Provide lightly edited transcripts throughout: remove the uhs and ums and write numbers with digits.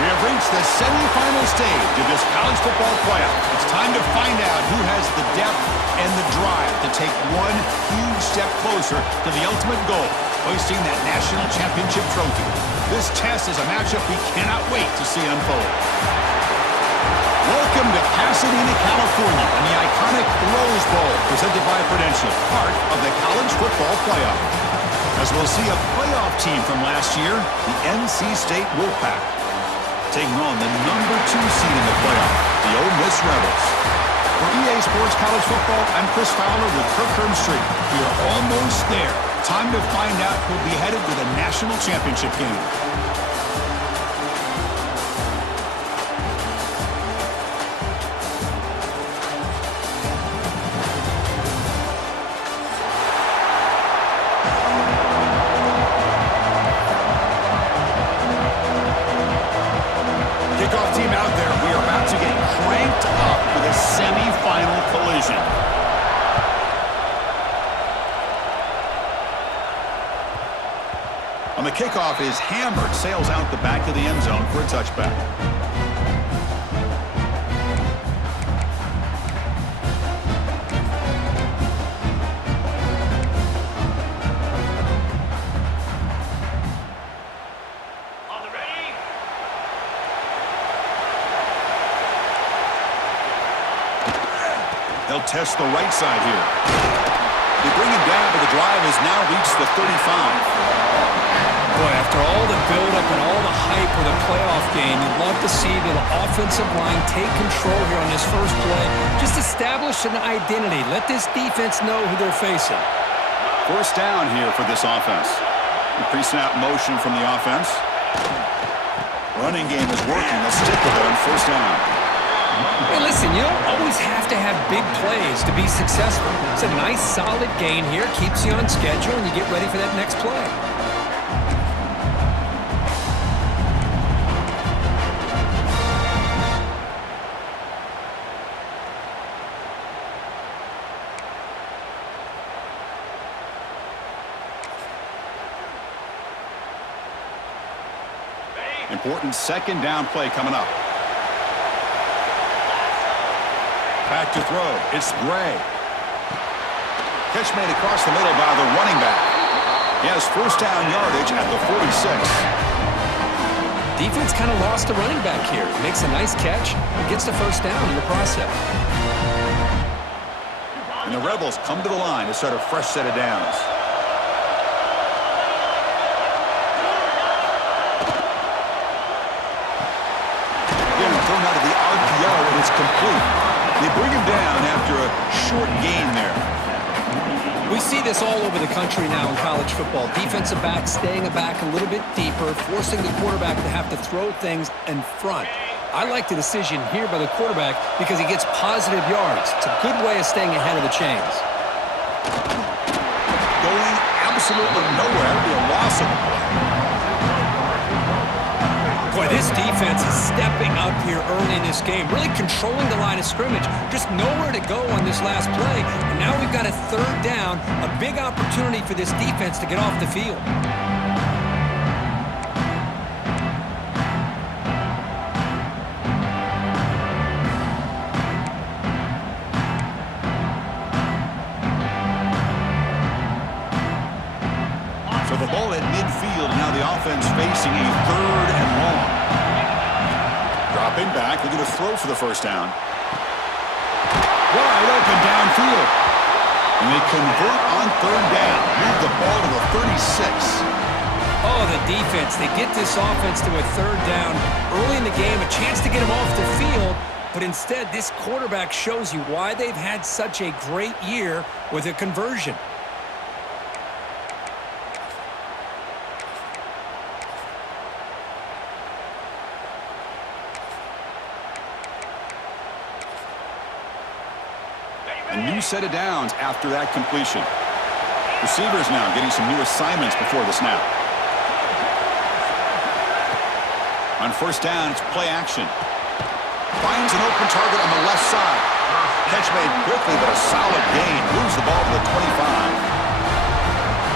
We have reached the semifinal stage of this college football playoff. It's time to find out who has the depth and the drive to take one huge step closer to the ultimate goal, hoisting that national championship trophy. This test is a matchup we cannot wait to see unfold. Welcome to Pasadena, California, and the iconic Rose Bowl, presented by Prudential, part of the college football playoff. As we'll see a playoff team from last year, the NC State Wolfpack, taking on the number 2 seed in the playoff, the Ole Miss Rebels. For EA Sports College Football, I'm Chris Fowler with Kirk Herbstreit. We are almost there. Time to find out who'll be headed to the national championship game. Kickoff team out there. We are about to get cranked up with a semi-final collision. On the kickoff is hammered, sails out the back of the end zone for a touchback. They'll test the right side here. They bring him down, but the drive has now reached the 35. Boy, after all the build-up and all the hype of the playoff game, you'd love to see the offensive line take control here on this first play. Just establish an identity. Let this defense know who they're facing. First down here for this offense. The pre-snap motion from the offense. Running game is working. Let's stick with it on first down. Hey, listen, you don't always have to have big plays to be successful. It's a nice, solid gain here. Keeps you on schedule, and you get ready for that next play. Important second down play coming up. Back to throw. It's Gray. Catch made across the middle by the running back. He has first down yardage at the 46. Defense kind of lost the running back here. Makes a nice catch and gets the first down in the process. And the Rebels come to the line to start a fresh set of downs. Thrown out of the RPO, and it's complete. They bring him down after a short gain there. We see this all over the country now in college football. Defensive backs staying back a little bit deeper, forcing the quarterback to have to throw things in front. I like the decision here by the quarterback because he gets positive yards. It's a good way of staying ahead of the chains. Going absolutely nowhere. It'll be a loss of the play. Boy, this defense is stepping up here early in this game, really controlling the line of scrimmage. Just nowhere to go on this last play. And now we've got a third down, a big opportunity for this defense to get off the field. So the ball at midfield, now the offense facing a third and long. Dropping back, they're going to throw for the first down. Wide open downfield. And they convert on third down. Move the ball to the 36. Oh, the defense. They get this offense to a third down early in the game, a chance to get them off the field. But instead, this quarterback shows you why they've had such a great year with a conversion. A new set of downs after that completion. Receivers now getting some new assignments before the snap. On first down, it's play action. Finds an open target on the left side. Catch made quickly, but a solid gain. Moves the ball to the 25.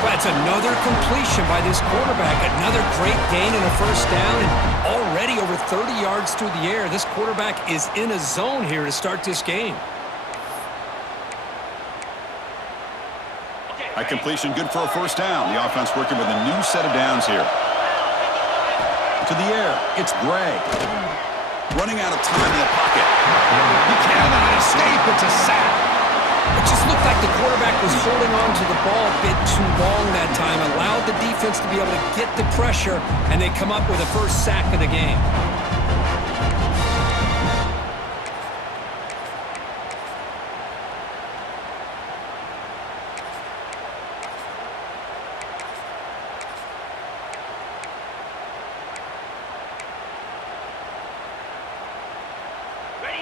That's another completion by this quarterback. Another great gain in a first down, and already over 30 yards through the air. This quarterback is in a zone here to start this game. That completion good for a first down. The offense working with a new set of downs here. To the air, it's Gray. Running out of time in the pocket. He cannot escape. It's a sack. It just looked like the quarterback was holding on to the ball a bit too long that time. Allowed the defense to be able to get the pressure, and they come up with the first sack of the game.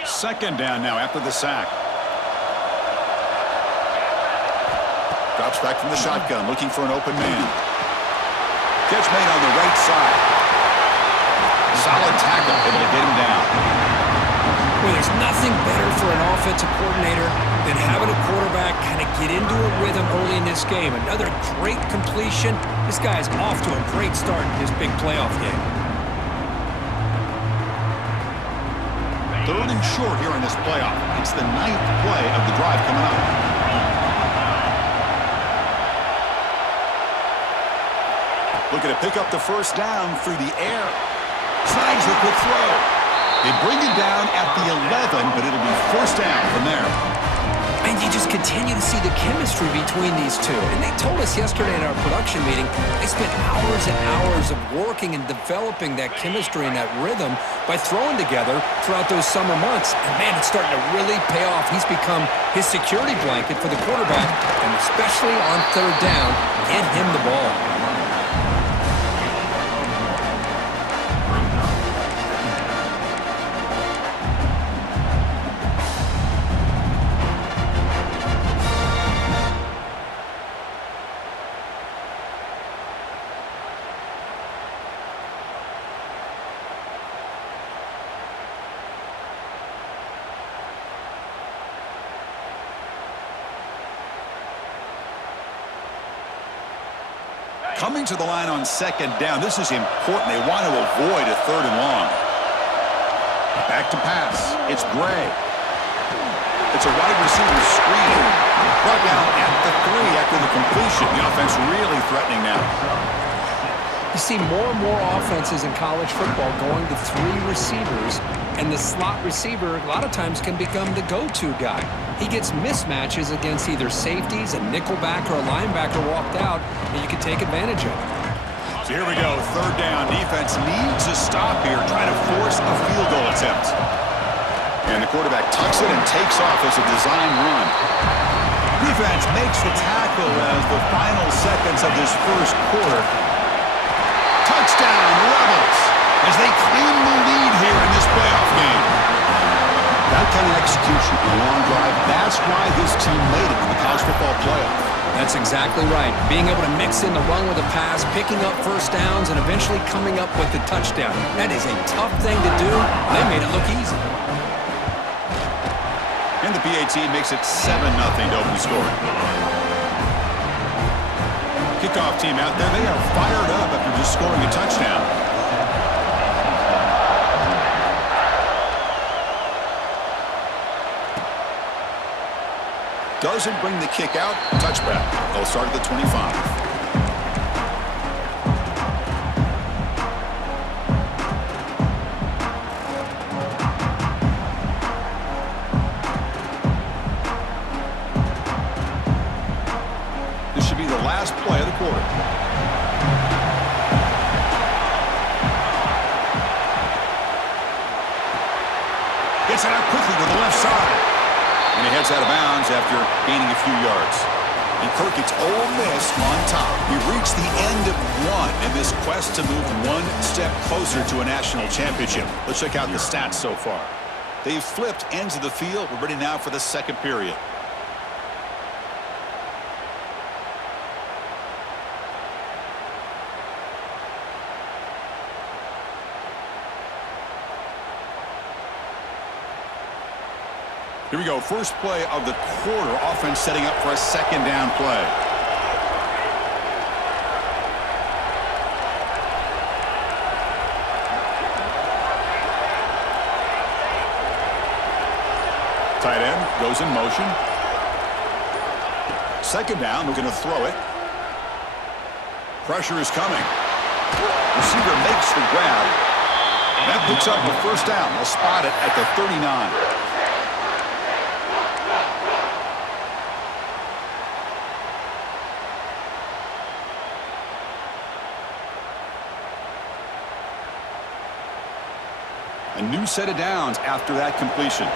Second down now after the sack. Drops back from the shotgun, looking for an open man. Catch made on the right side. Solid tackle, able to get him down. Well, there's nothing better for an offensive coordinator than having a quarterback kind of get into a rhythm early in this game. Another great completion. This guy's off to a great start in this big playoff game. Third and short here in this playoff. It's the 9th play of the drive coming up. Looking to pick up the first down through the air. Snags the quick throw. They bring it down at the 11, but it'll be first down from there. And you just continue to see the chemistry between these two. And they told us yesterday at our production meeting, they spent hours and hours of working and developing that chemistry and that rhythm by throwing together throughout those summer months. And man, it's starting to really pay off. He's become his security blanket for the quarterback, and especially on third down, get him the ball. Coming to the line on second down. This is important. They want to avoid a third and long. Back to pass. It's Gray. It's a wide receiver screen. Brought down at the 3 after the completion. The offense really threatening now. You see more and more offenses in college football going to 3 receivers, and the slot receiver a lot of times can become the go-to guy. He gets mismatches against either safeties, a nickelback, or a linebacker walked out, and you can take advantage of it. So here we go, third down. Defense needs a stop here, trying to force a field goal attempt. And the quarterback tucks it and takes off as a design run. Defense makes the tackle as the final seconds of this first quarter. Touchdown, Rebels, as they claim the lead here in this playoff game. That kind of execution in a long drive, that's why this team made it in the college football playoff. That's exactly right. Being able to mix in the run with a pass, picking up first downs, and eventually coming up with the touchdown. That is a tough thing to do, and they made it look easy. And the PAT makes it 7-0 to open scoring. Kickoff team out there, they are fired up after just scoring a touchdown. Doesn't bring the kick out. Touchback. They'll start at the 25. This should be the last play of the quarter. Gets it out quickly to the left side. And he heads out of bounds after gaining a few yards. And Kirk, it's Ole Miss on top. We reached the end of one in this quest to move one step closer to a national championship. Let's check out the stats so far. They've flipped ends of the field. We're ready now for the second period. Here we go, first play of the quarter. Offense setting up for a second down play. Tight end goes in motion. Second down, looking to throw it. Pressure is coming. Receiver makes the grab. That picks up the first down. They'll spot it at the 39. A new set of downs after that completion.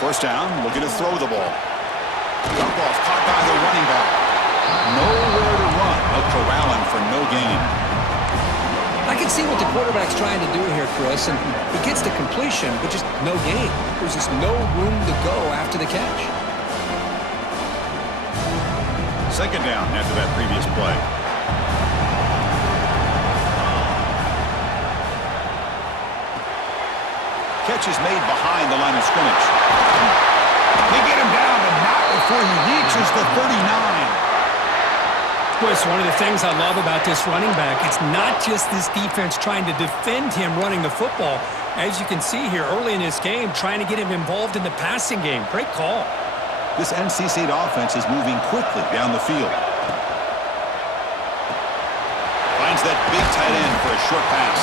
First down, looking to throw the ball. Dump off, caught by the running back. Nowhere to run. They'll corral him for no gain. I can see what the quarterback's trying to do here, Chris, and he gets the completion, but just no gain. There's just no room to go after the catch. Second down after that previous play. Catch is made behind the line of scrimmage. They get him down, but not before he reaches the 39. Chris, one of the things I love about this running back, it's not just this defense trying to defend him running the football. As you can see here early in this game, trying to get him involved in the passing game. Great call. This NC State offense is moving quickly down the field. that big tight end for a short pass.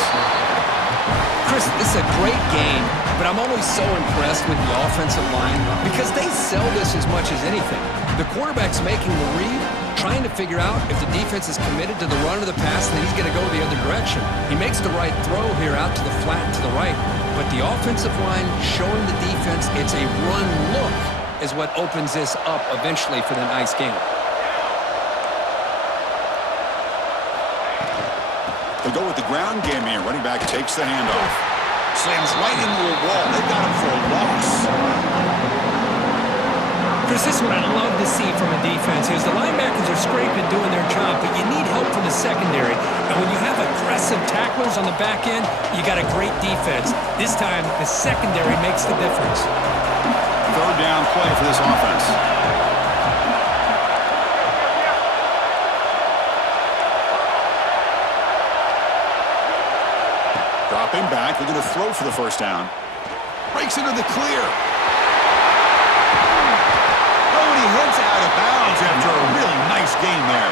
Chris, this is a great game, but I'm always so impressed with the offensive line because they sell this as much as anything. The quarterback's making the read, trying to figure out if the defense is committed to the run or the pass, and then he's going to go the other direction. He makes the right throw here out to the flat and to the right, but the offensive line showing the defense it's a run look is what opens this up eventually for the nice game. They'll go with the ground game here. Running back takes the handoff. Slams right into a wall. They got him for a loss. Chris, this is what I love to see from a defense is the linebackers are scraping, doing their job, but you need help from the secondary. And when you have aggressive tacklers on the back end, you got a great defense. This time, the secondary makes the difference. Third down play for this offense. Dropping back, they're going to throw for the first down. Breaks into the clear. Oh, and he heads out of bounds after a really nice game there.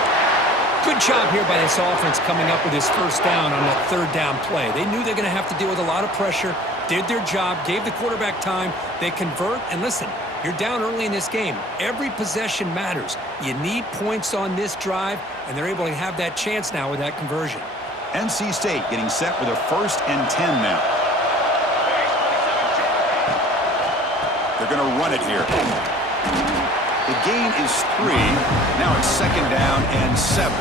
Good job here by this offense coming up with his first down on that third down play. They knew they're going to have to deal with a lot of pressure, did their job, gave the quarterback time. They convert, and listen, you're down early in this game. Every possession matters. You need points on this drive, and they're able to have that chance now with that conversion. NC State getting set with a 1st and 10 now. They're going to run it here. The gain is 3. Now it's 2nd down and 7.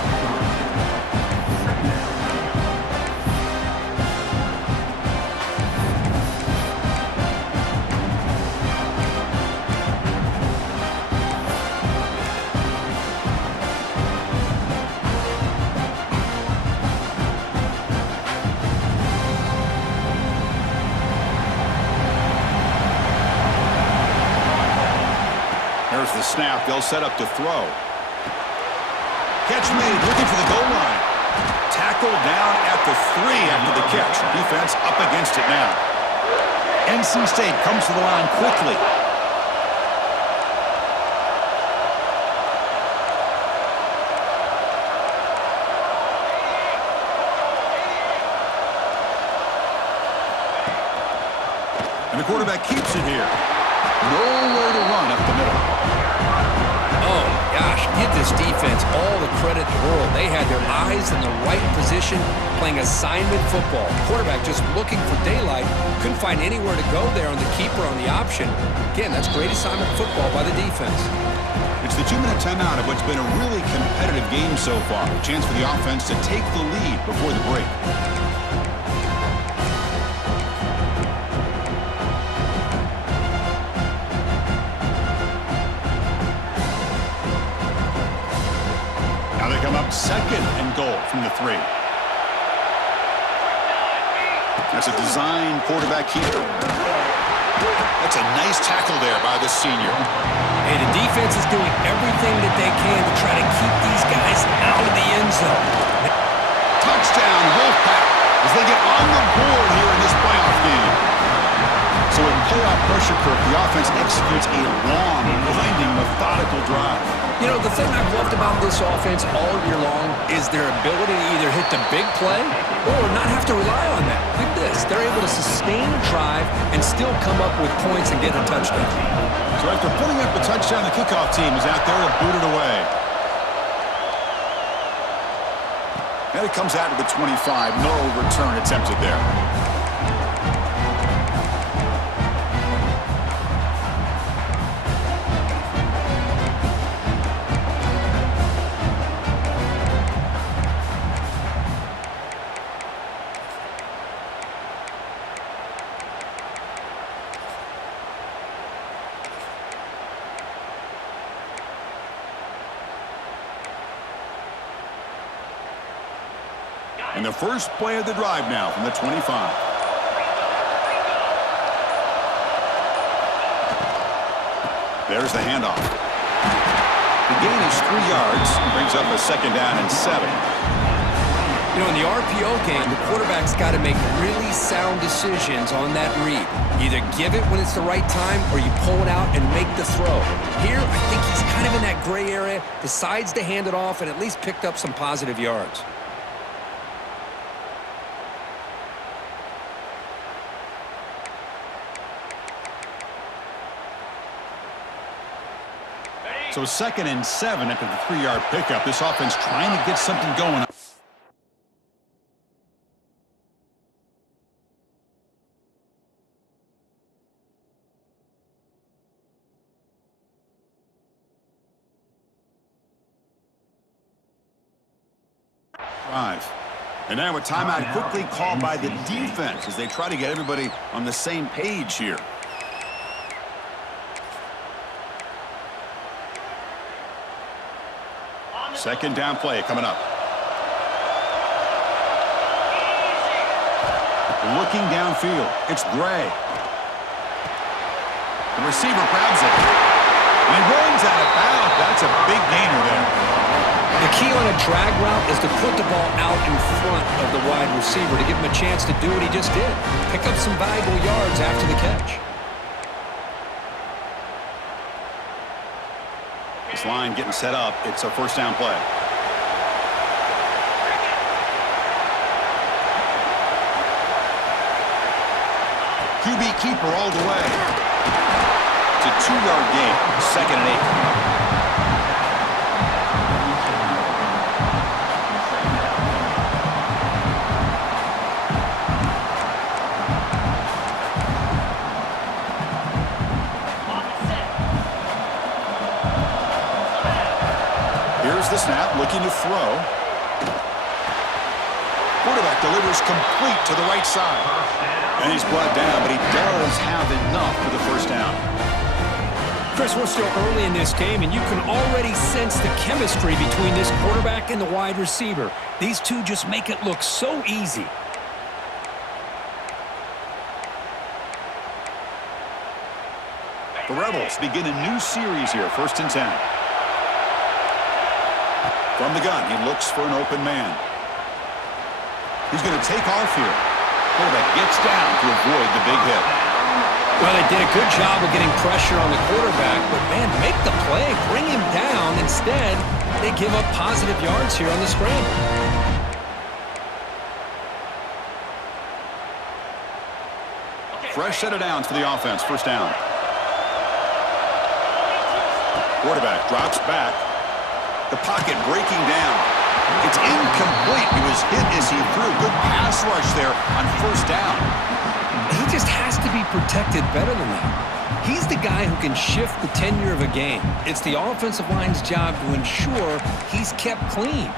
There's the snap. They'll set up to throw. Catch made, looking for the goal line. Tackled down at the 3 after the catch. Defense up against it now. NC State comes to the line quickly. And the quarterback keeps it here. Nowhere to run up the middle. Oh, gosh, give this defense all the credit in the world. They had their eyes in the right position, playing assignment football. Quarterback just looking for daylight. Couldn't find anywhere to go there on the keeper on the option. Again, that's great assignment football by the defense. It's the 2-minute timeout of what's been a really competitive game so far. A chance for the offense to take the lead before the break. Come up 2nd and goal from the 3. That's a design quarterback keeper. That's a nice tackle there by the senior. Hey, the defense is doing everything that they can to try to keep these guys out of the end zone. Touchdown, Wolfpack, as they get on the board here in this playoff game. So in playoff pressure curve, the offense executes a long, winding, methodical drive. You know, the thing I've loved about this offense all year long is their ability to either hit the big play or not have to rely on that. Like this, they're able to sustain a drive and still come up with points and get a touchdown. So after putting up a touchdown, the kickoff team is out there to boot it away. And it comes out to the 25. No return attempted there. And the first play of the drive now from the 25. There's the handoff. The gain is 3 yards. Brings up a 2nd down and 7. You know, in the RPO game, the quarterback's got to make really sound decisions on that read. Either give it when it's the right time or you pull it out and make the throw. Here, I think he's kind of in that gray area, decides to hand it off and at least picked up some positive yards. So 2nd and 7 after the 3-yard pickup. This offense trying to get something going. And now a timeout quickly called by the defense as they try to get everybody on the same page here. Second down play coming up. Looking downfield, it's Gray. The receiver grabs it. And he runs out of bounds. That's a big gainer there. The key on a drag route is to put the ball out in front of the wide receiver to give him a chance to do what he just did. Pick up some valuable yards after the catch. This line getting set up. It's a first down play. QB keeper all the way. It's a 2-yard gain. 2nd and 8. The snap, looking to throw. Quarterback delivers complete to the right side. And he's brought down, but he does have enough for the first down. Chris, we're still early in this game, and you can already sense the chemistry between this quarterback and the wide receiver. These two just make it look so easy. The Rebels begin a new series here, 1st and 10. From the gun, he looks for an open man. He's going to take off here. Quarterback gets down to avoid the big hit. Well, they did a good job of getting pressure on the quarterback, but, man, make the play, bring him down. Instead, they give up positive yards here on the scramble. Fresh set of downs for the offense, first down. Quarterback drops back. The pocket breaking down. It's incomplete. He was hit as he threw. Good pass rush there on first down. He just has to be protected better than that. He's the guy who can shift the tenure of a game. It's the offensive line's job to ensure he's kept clean.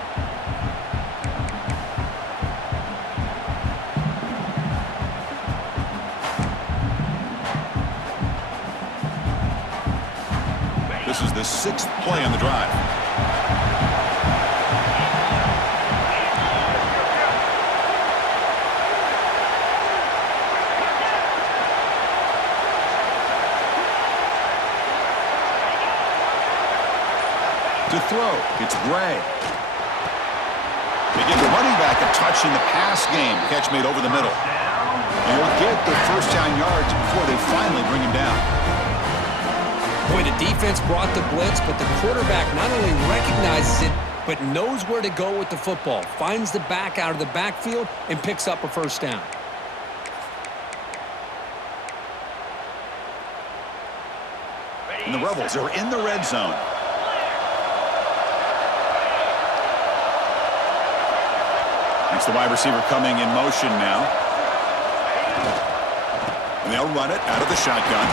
This is the 6th play on the drive. To throw, it's Gray. They give the running back a touch in the pass game. Catch made over the middle. And he'll get the first down yards before they finally bring him down. Boy, the defense brought the blitz, but the quarterback not only recognizes it, but knows where to go with the football. Finds the back out of the backfield and picks up a first down. And the Rebels are in the red zone. It's the wide receiver coming in motion now. And they'll run it out of the shotgun.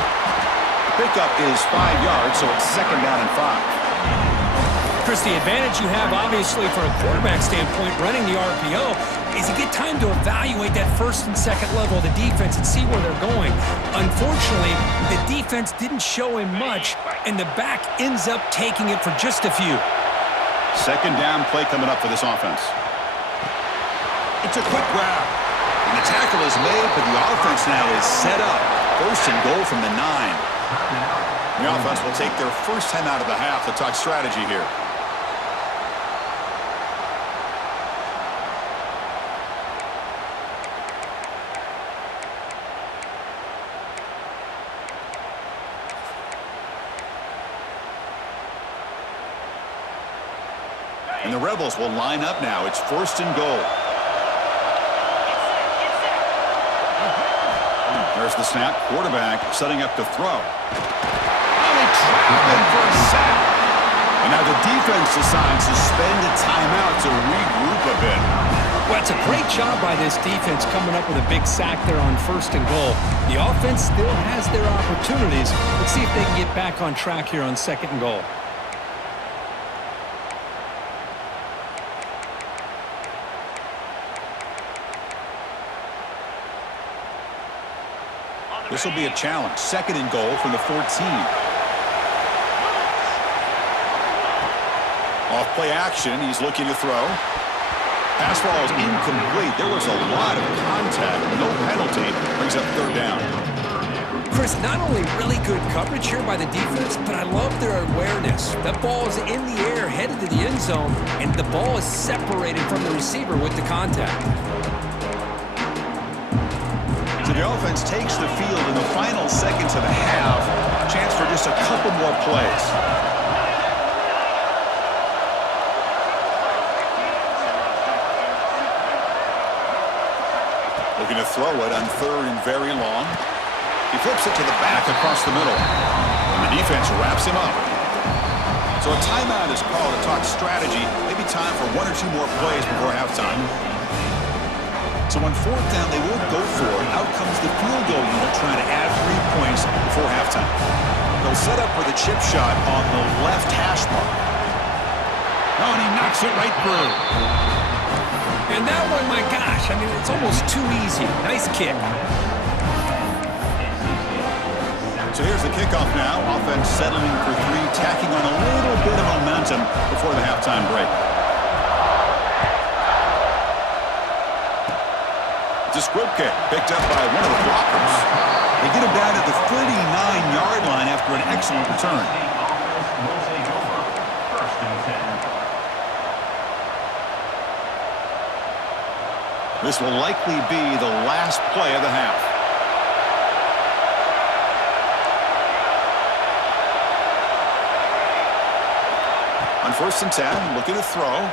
The pickup is 5 yards, so it's 2nd down and 5. Chris, the advantage you have, obviously, from a quarterback standpoint, running the RPO, is you get time to evaluate that 1st and 2nd level of the defense and see where they're going. Unfortunately, the defense didn't show him much, and the back ends up taking it for just a few. 2nd down play coming up for this offense. It's a quick grab. And the tackle is made, but the offense now is set up. 1st and goal from the 9. The offense will take their first 10 out of the half to talk strategy here. And the Rebels will line up now. It's 1st and goal. There's the snap. Quarterback setting up to throw. Oh, they trap him for a sack. And now the defense decides to spend a timeout to regroup a bit. Well, it's a great job by this defense coming up with a big sack there on 1st and goal. The offense still has their opportunities. Let's see if they can get back on track here on 2nd and goal. This will be a challenge. 2nd and goal from the 14. Off play action, he's looking to throw. Pass ball is incomplete. There was a lot of contact. No penalty. Brings up 3rd down. Chris, not only really good coverage here by the defense, but I love their awareness. That ball is in the air, headed to the end zone, and the ball is separated from the receiver with the contact. So the offense takes the field in the final seconds of the half. Chance for just a couple more plays. Looking to throw it on 3rd and very long. He flips it to the back across the middle. And the defense wraps him up. So a timeout is called to talk strategy. Maybe time for 1 or 2 more plays before halftime. So on 4th down, they will go for it. Out comes the field goal unit trying to add 3 points before halftime. They'll set up for the chip shot on the left hash mark. Oh, and he knocks it right through. And that one, my gosh, I mean, it's almost too easy. Nice kick. So here's the kickoff now. Offense settling for 3, tacking on a little bit of momentum before the halftime break. It's a squib kick picked up by one of the blockers. They get him down at the 39-yard line after an excellent return. This will likely be the last play of the half. On 1st and 10, looking to throw.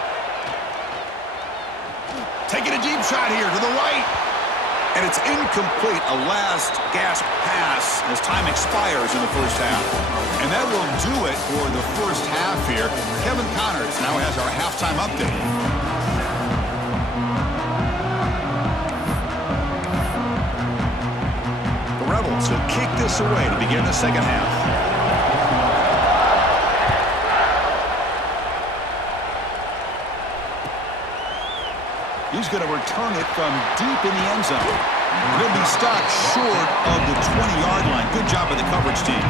Taking a deep shot here to the right. And it's incomplete, a last gasp pass as time expires in the 1st half. And that will do it for the 1st half here. Kevin Connors now has our halftime update. The Rebels will kick this away to begin the 2nd half. He's going to return it from deep in the end zone. He'll be stopped short of the 20-yard line. Good job by the coverage team.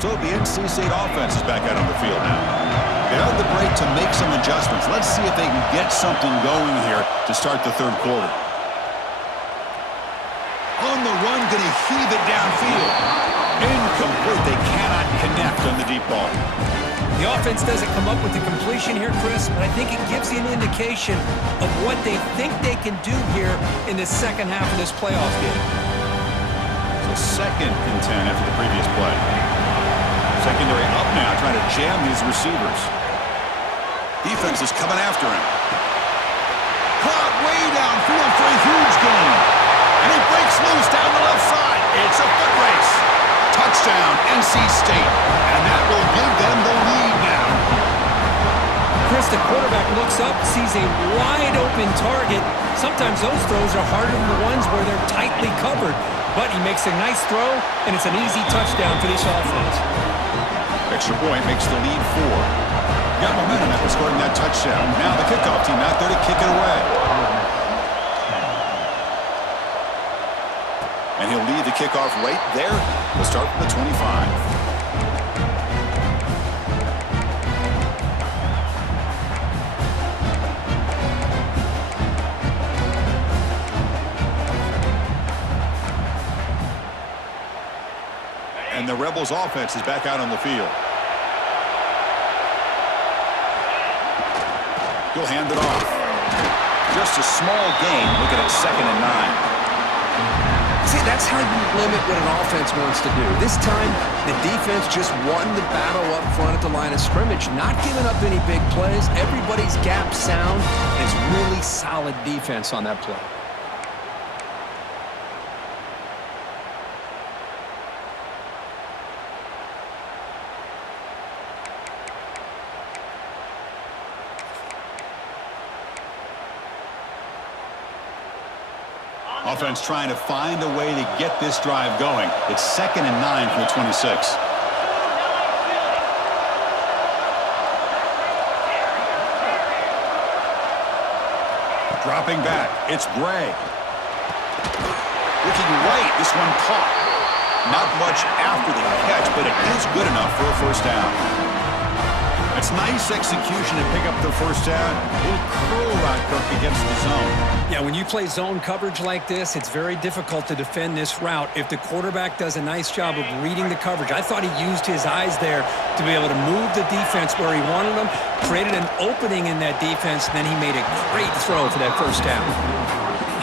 So the NC State offense is back out on the field now. They had the break to make some adjustments. Let's see if they can get something going here to start the 3rd quarter. On the run, going to heave it downfield. Incomplete. They cannot connect on the deep ball. The offense doesn't come up with the completion here, Chris, but I think it gives you an indication of what they think they can do here in the 2nd half of this playoff game. So 2nd and 10 after the previous play. Secondary up now, trying to jam these receivers. Defense is coming after him. Caught way downfield for a huge gain. And he breaks loose down the left side. It's a foot race. Touchdown, NC State. And that will give them the lead now. Chris, the quarterback looks up, sees a wide-open target. Sometimes those throws are harder than the ones where they're tightly covered. But he makes a nice throw, and it's an easy touchdown for this offense. Extra point makes the lead 4. Got momentum after scoring that touchdown. Now the kickoff team out there to kick it away. And he'll lead the kickoff right there to start from the 25. And the Rebels offense is back out on the field. He'll hand it off. Just a small gain. Looking at 2nd and 9. See, that's how you limit what an offense wants to do. This time, the defense just won the battle up front at the line of scrimmage, not giving up any big plays. Everybody's gap sound. It's really solid defense on that play. Offense trying to find a way to get this drive going. It's 2nd and 9 from the 26. Dropping back, it's Gray. Looking right, this one caught. Not much after the catch, but it is good enough for a first down. It's nice execution to pick up the first down. A little curl route, Kirk, against the zone. Yeah, when you play zone coverage like this, it's very difficult to defend this route if the quarterback does a nice job of reading the coverage. I thought he used his eyes there to be able to move the defense where he wanted them, created an opening in that defense, and then he made a great throw for that first down.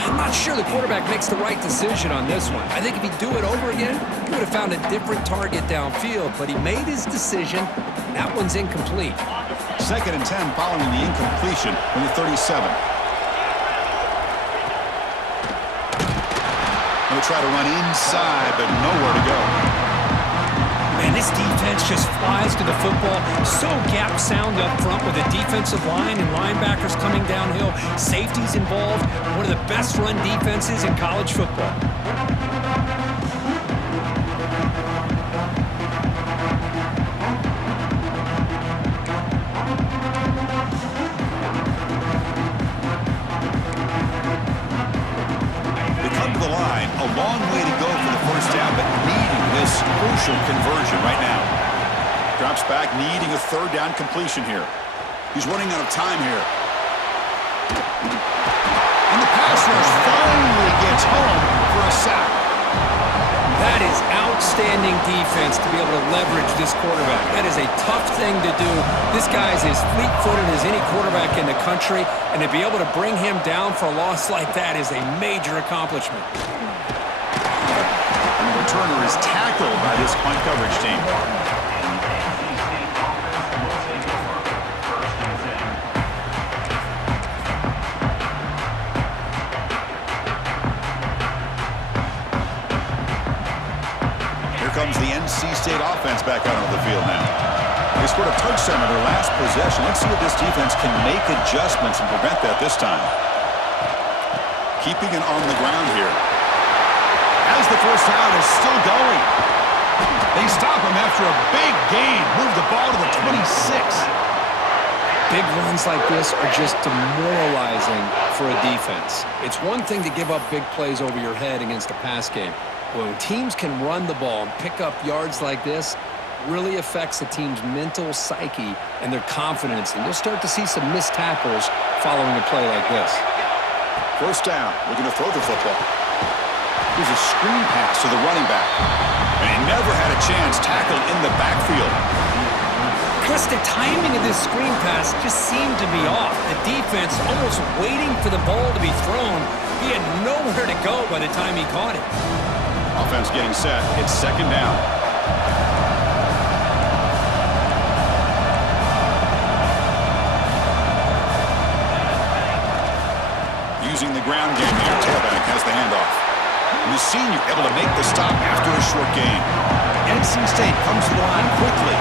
I'm not sure the quarterback makes the right decision on this one. I think if he'd do it over again, he would have found a different target downfield, but he made his decision. That one's incomplete. 2nd and 10 following the incompletion from the 37. He'll try to run inside, but nowhere to go. Man, this defense just flies to the football. So gap sound up front with the defensive line and linebackers coming downhill. Safeties involved. One of the best run defenses in college football. A long way to go for the first down, but needing this crucial conversion right now. Drops back, needing a 3rd down completion here. He's running out of time here. And the pass rush finally gets home for a sack. That is outstanding defense to be able to leverage this quarterback. That is a tough thing to do. This guy's as fleet-footed as any quarterback in the country, and to be able to bring him down for a loss like that is a major accomplishment. And the returner is tackled by this punt coverage team. Here comes the NC State offense back out onto the field now. They scored a touchdown on their last possession. Let's see if this defense can make adjustments and prevent that this time. Keeping it on the ground here. As the first down is still going. They stop him after a big gain. Move the ball to the 26. Big runs like this are just demoralizing for a defense. It's one thing to give up big plays over your head against a pass game. When teams can run the ball and pick up yards like this, really affects the team's mental psyche and their confidence. And you'll start to see some missed tackles following a play like this. First down. Looking to throw the football. Here's a screen pass to the running back. And he never had a chance, tackled in the backfield. Chris, the timing of this screen pass just seemed to be off. The defense almost waiting for the ball to be thrown. He had nowhere to go by the time he caught it. Offense getting set. It's 2nd down. Using the ground game here. Tailback has the handoff. And the senior able to make the stop after a short gain. NC State comes to the line quickly.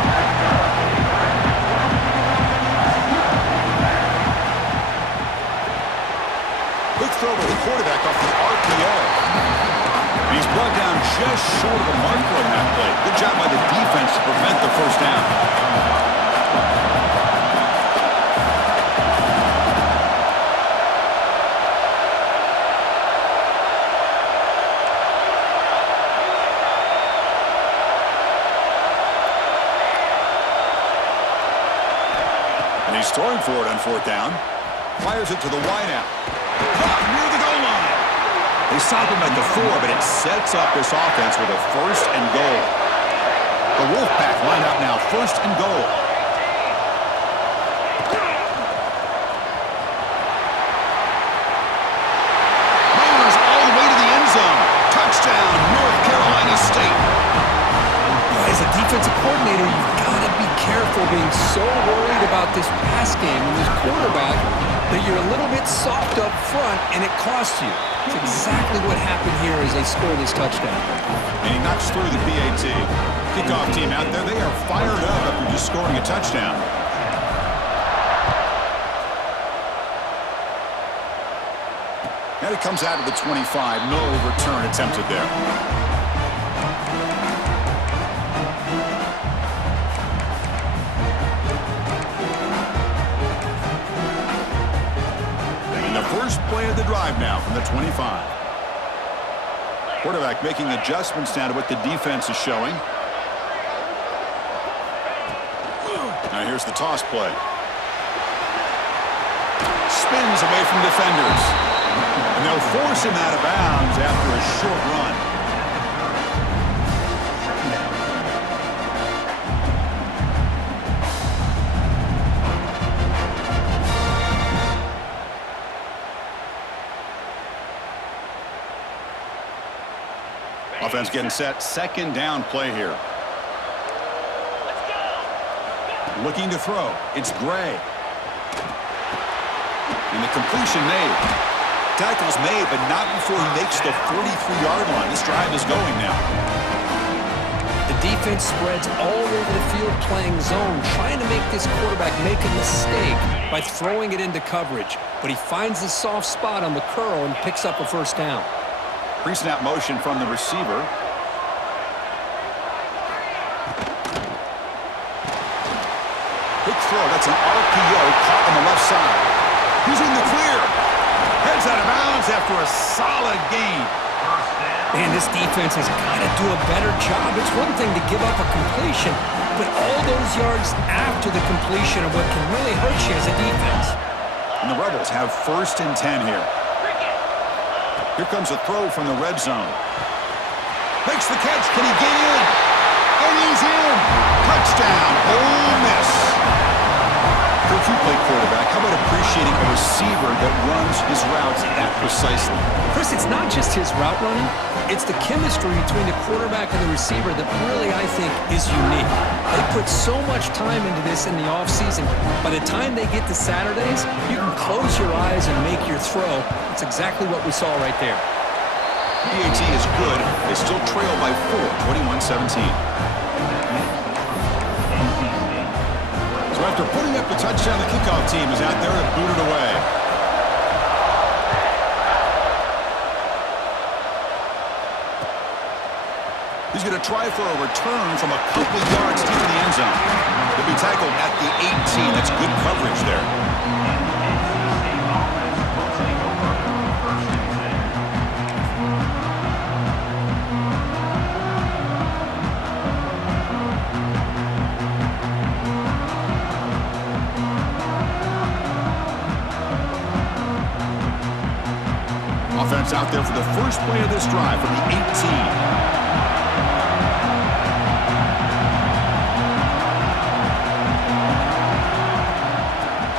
Quick throw to the quarterback off the RPO. And he's brought down just short of the marker on that play. Good job by the defense to prevent the first down. And he's throwing for it on 4th down. Fires it to the wideout. Caught near the goal line. They stop him at the 4, but it sets up this offense with a 1st and goal. The Wolfpack line up now, 1st and goal. Mowers all the way to the end zone. Touchdown. about this pass game and this quarterback that you're a little bit soft up front, and it costs you. It's exactly what happened here as they score this touchdown. And he knocks through the PAT. Kickoff team out there, they are fired up after just scoring a touchdown. And it comes out of the 25. No return attempted there. And the first play of the drive now from the 25. Quarterback making adjustments now to what the defense is showing. Now here's the toss play. Spins away from defenders. And they'll force him out of bounds after a short run. Offense getting set. Second down play here. Looking to throw. It's Gray. And the completion made. Tackle's made, but not before he makes the 43-yard line. This drive is going now. The defense spreads all over the field playing zone, trying to make this quarterback make a mistake by throwing it into coverage. But he finds the soft spot on the curl and picks up a first down. Pre-snap motion from the receiver. Quick throw. That's an RPO caught on the left side. He's in the clear. Heads out of bounds after a solid gain. Man, this defense has got to do a better job. It's one thing to give up a completion, but all those yards after the completion are what can really hurt you as a defense. And the Rebels have 1st and 10 here. Here comes a throw from the red zone. Makes the catch. Can he get in? And he's in. Touchdown. Ole Miss. Coach, you play quarterback. How about appreciating a receiver that runs his routes that precisely? Chris, it's not just his route running. It's the chemistry between the quarterback and the receiver that really, I think, is unique. They put so much time into this in the offseason. By the time they get to Saturdays, you can close your eyes and make your throw. It's exactly what we saw right there. PAT is good. They still trail by 4, 21-17. So after putting up the touchdown, the kickoff team is out there to boot it away. He's going to try for a return from a couple yards deep in the end zone. He'll be tackled at the 18. That's good coverage there. Offense out there for the first play of this drive from the 18.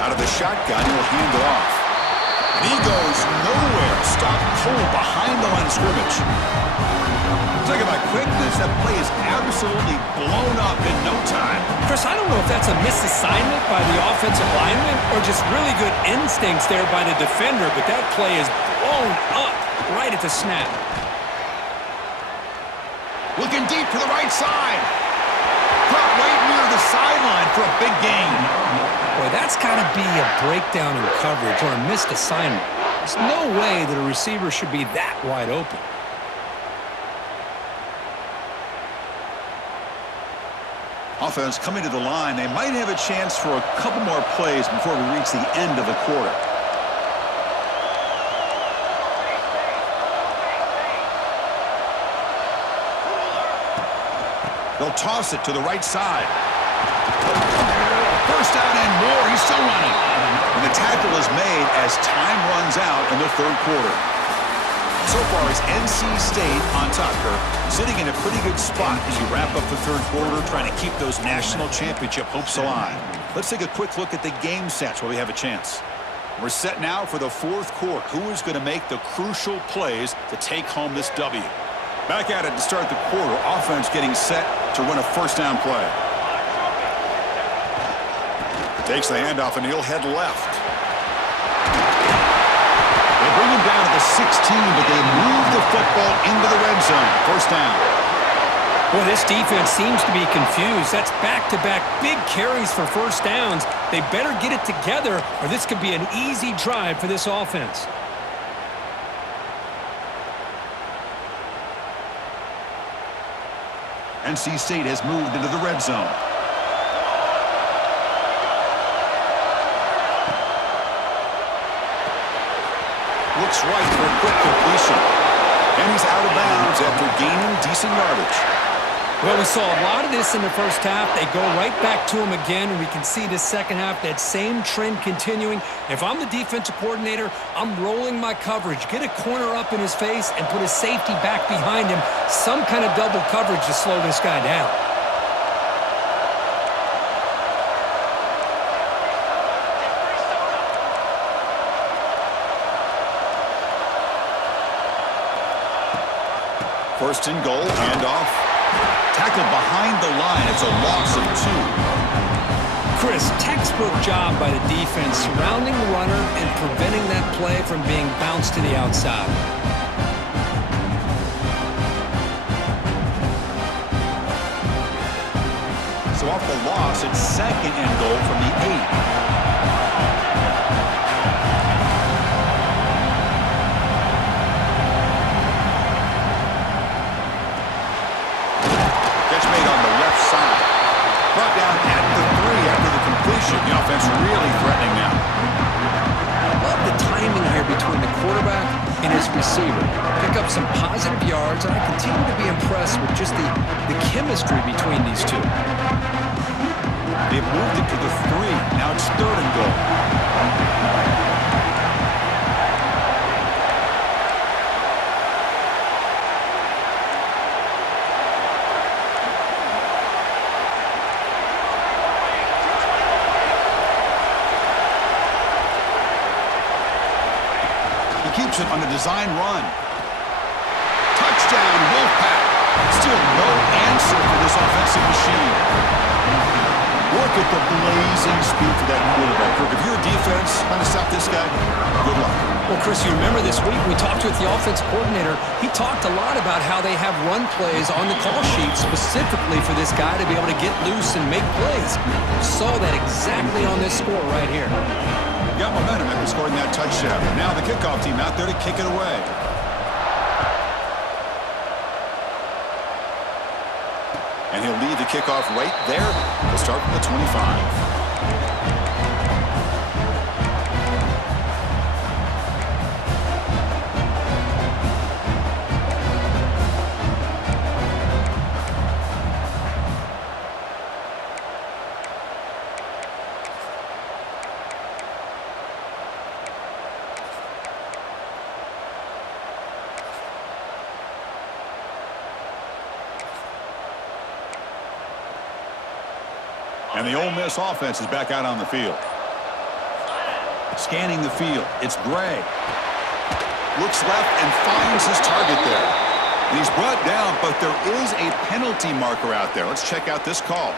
Out of the shotgun, he'll hand it off. And he goes nowhere. Stopped cold behind the line of scrimmage. Talk about quickness. That play is absolutely blown up in no time. Chris, I don't know if that's a misassignment by the offensive lineman or just really good instincts there by the defender, but that play is blown up right at the snap. Looking deep to the right side. Caught right near the sideline for a big gain. Boy, that's got to be a breakdown in coverage or a missed assignment. There's no way that a receiver should be that wide open. Offense coming to the line. They might have a chance for a couple more plays before we reach the end of the quarter. They'll toss it to the right side. First down and more. He's still running. And the tackle is made as time runs out in the third quarter. So far, it's NC State on top, Kirk, sitting in a pretty good spot as you wrap up the third quarter, trying to keep those national championship hopes alive. Let's take a quick look at the game sets while we have a chance. We're set now for the fourth quarter. Who is going to make the crucial plays to take home this W? Back at it to start the quarter. Offense getting set to run a first down play. Takes the handoff, and he'll head left. They bring him down to the 16, but they move the football into the red zone. First down. Well, this defense seems to be confused. That's back-to-back big carries for first downs. They better get it together, or this could be an easy drive for this offense. NC State has moved into the red zone. Looks right for a quick completion. And he's out of bounds after gaining decent yardage. Well, we saw a lot of this in the first half. They go right back to him again, and we can see the second half, that same trend continuing. If I'm the defensive coordinator, I'm rolling my coverage. Get a corner up in his face and put a safety back behind him. Some kind of double coverage to slow this guy down. First and goal, handoff. Tackled behind the line. It's a loss of 2. Chris, textbook job by the defense surrounding the runner and preventing that play from being bounced to the outside. So off the loss, it's second and goal from the 8. Brought down at the 3 after the completion. The offense really threatening now. Love the timing here between the quarterback and his receiver. Pick up some positive yards, and I continue to be impressed with just the chemistry between these two. They've moved it to the 3. Now it's third and goal. Keeps it on a design run. Touchdown, Wolfpack. Still no answer for this offensive machine. Look at the blazing speed for that quarterback. Kirk, if you're a defense trying to stop this guy, good luck. Well, Chris, you remember this week we talked with the offensive coordinator. He talked a lot about how they have run plays on the call sheet specifically for this guy to be able to get loose and make plays. Saw that exactly on this score right here. Got momentum after scoring that touchdown. Now the kickoff team out there to kick it away. And he'll lead the kickoff right there. We'll start from the 25. And the Ole Miss offense is back out on the field. Scanning the field, it's Bray. Looks left and finds his target there. And he's brought down, but there is a penalty marker out there. Let's check out this call.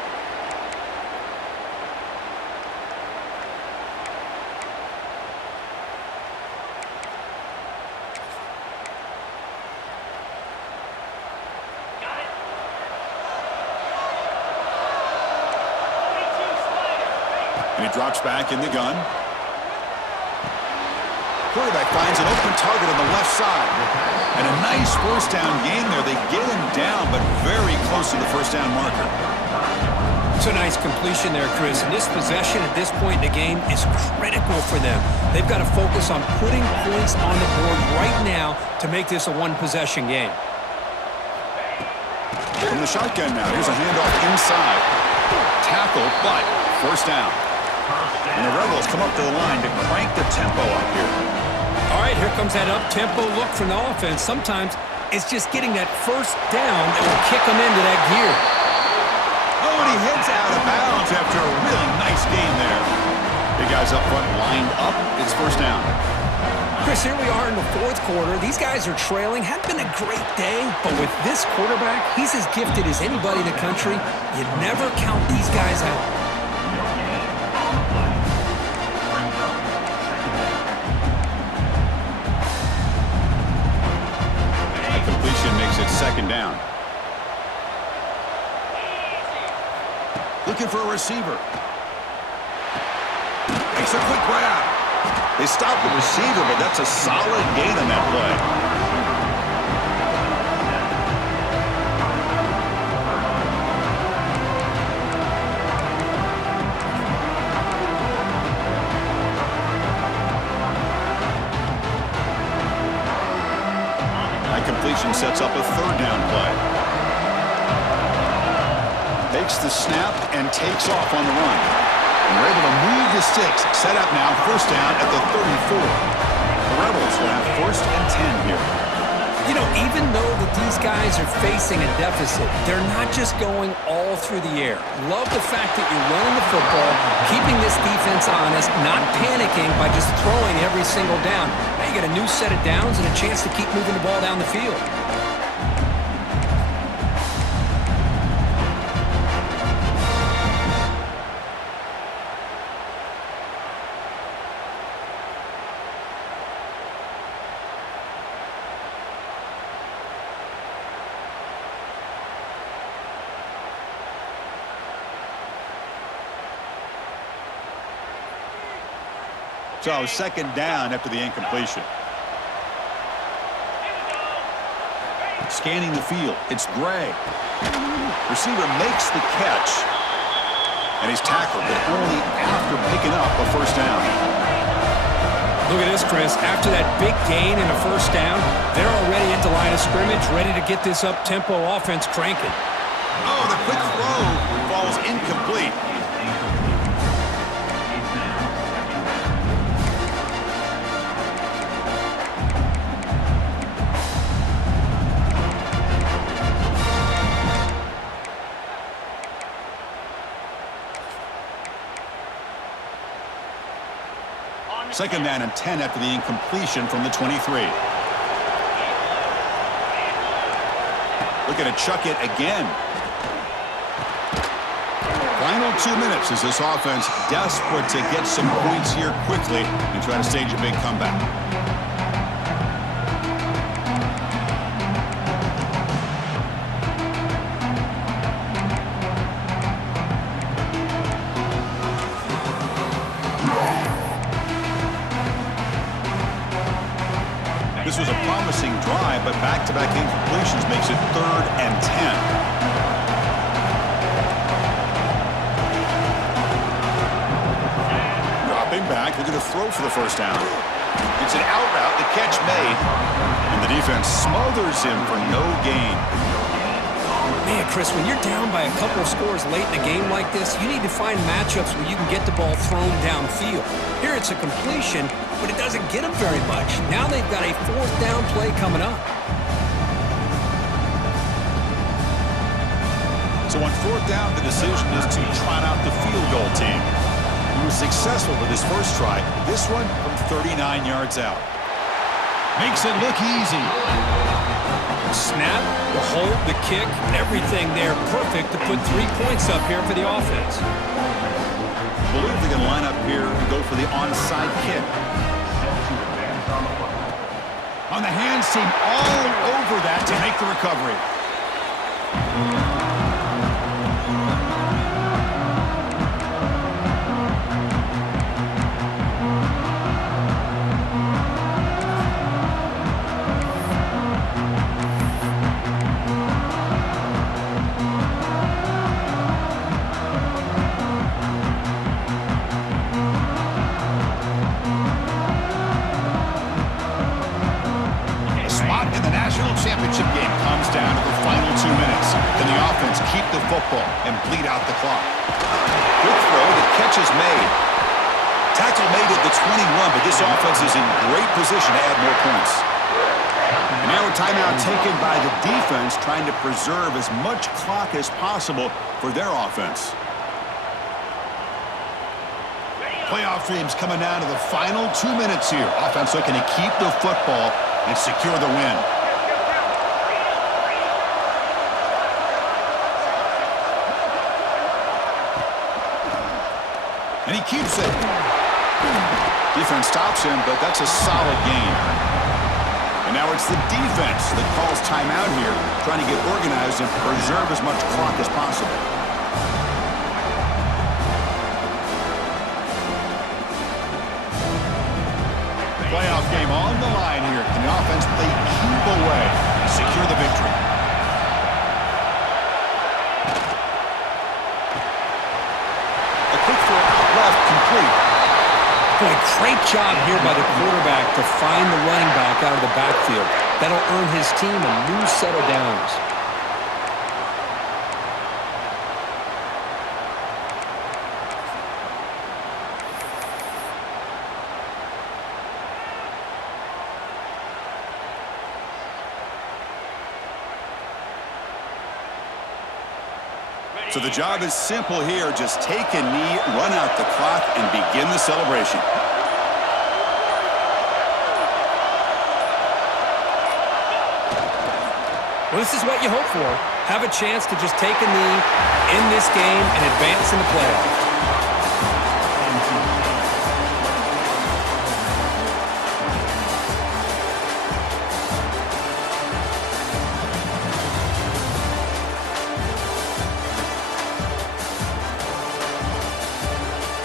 And he drops back in the gun. Quarterback finds an open target on the left side. And a nice first down gain there. They get him down, but very close to the first down marker. It's a nice completion there, Chris. And this possession at this point in the game is critical for them. They've got to focus on putting points on the board right now to make this a one-possession game. From the shotgun now, here's a handoff inside. Tackle, but first down. And the Rebels come up to the line to crank the tempo up here. All right, here comes that up-tempo look from the offense. Sometimes it's just getting that first down that will kick them into that gear. Oh, and he heads out of bounds after a really nice game there. Big guys up front lined up. It's first down. Chris, here we are in the fourth quarter. These guys are trailing. Hadn't been a great day, but with this quarterback, he's as gifted as anybody in the country. You never count these guys out. second down. Looking for a receiver. Makes a quick grab. They stopped the receiver, but that's a solid gain on that play. That completion sets up a third down play. Takes the snap and takes off on the run. And they're able to move the sticks. Set up now, first down at the 34. The Rebels will have first and 10 here. You know, even though that these guys are facing a deficit, they're not just going all through the air. Love the fact that you're running the football, keeping this defense honest, not panicking by just throwing every single down. Now you got a new set of downs and a chance to keep moving the ball down the field. So second down after the incompletion. Scanning the field. It's Gray. Receiver makes the catch. And he's tackled, but only after picking up a first down. Look at this, Chris. After that big gain and a first down, they're already at the line of scrimmage, ready to get this up-tempo offense cranking. Oh, the quick throw falls incomplete. Second down and 10 after the incompletion from the 23. Looking to chuck it again. Final 2 minutes as this offense desperate to get some points here quickly and try to stage a big comeback. This was a promising drive, but back-to-back incompletions makes it 3rd and 10. Dropping back, looking to throw for the first down. It's an out route, the catch made, and the defense smothers him for no gain. Man, Chris, when you're down by a couple of scores late in a game like this, you need to find matchups where you can get the ball thrown downfield. Here it's a completion, but it doesn't get them very much. Now they've got a fourth down play coming up. So on fourth down, the decision is to trot out the field goal team. He was successful with his first try. This one from 39 yards out. Makes it look easy. Snap, the hold, the kick, everything there perfect to put 3 points up here for the offense. I believe they're going to line up here and go for the onside kick. On the hands team, all over that to make the recovery. Championship game comes down to the final 2 minutes. Then the offense keep the football and bleed out the clock. Good throw, the catch is made. Tackle made at the 21, but this offense is in great position to add more points. And now a timeout taken by the defense, trying to preserve as much clock as possible for their offense. Playoff dreams coming down to the final 2 minutes here. Offense looking to keep the football and secure the win. And he keeps it. Defense stops him, but that's a solid gain. And Now it's the defense that calls timeout here, trying to get organized and preserve as much clock as possible. Playoff game on the line here. Can the offense play keep away and secure the victory? A quick throw out left, complete. Boy, great job here by the quarterback to find the running back out of the backfield. That'll earn his team a new set of downs. So the job is simple here. Just take a knee, run out the clock, and begin the celebration. Well, this is what you hope for. Have a chance to just take a knee in this game and advance in the playoffs.